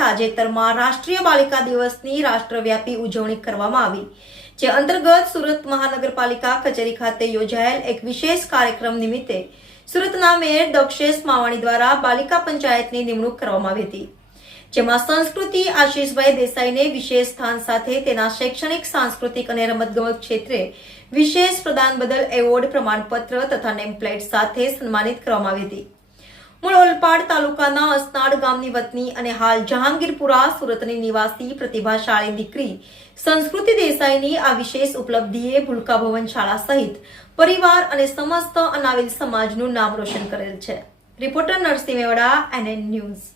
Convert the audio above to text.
તાજેતરમાં રાષ્ટ્રીય બાલિકા દિવસની રાષ્ટ્રવ્યાપી ઉજવણી કરવામાં આવી, જે અંતર્ગત સુરત મહાનગરપાલિકા કચેરી ખાતે યોજાયેલ એક વિશેષ કાર્યક્રમ નિમિત્તે સુરતના મેયર દક્ષેશ માવાણી દ્વારા બાલિકા પંચાયતની નિમણૂક કરવામાં આવી હતી, જેમાં સંસ્કૃતિ આશીષભાઈ દેસાઈને વિશેષ સ્થાન સાથે તેના શૈક્ષણિક, સાંસ્કૃતિક અને રમતગમત ક્ષેત્રે વિશેષ પ્રદાન બદલ એવોર્ડ, પ્રમાણપત્ર તથા નેમપ્લેટ સાથે સન્માનિત કરવામાં આવી હતી. મૂળ ઓલપાડ તાલુકાના અસનાડ ગામની વતની અને હાલ જહાંગીરપુરા સુરતની નિવાસી પ્રતિભાશાળી દીકરી સંસ્કૃતિ દેસાઈની આ વિશેષ ઉપલબ્ધિએ ભૂલકા ભવન શાળા સહિત પરિવાર અને સમસ્ત અનાવિલ સમાજનું નામ રોશન કરેલ છે. Reporter Narsinh Mevada, NN news.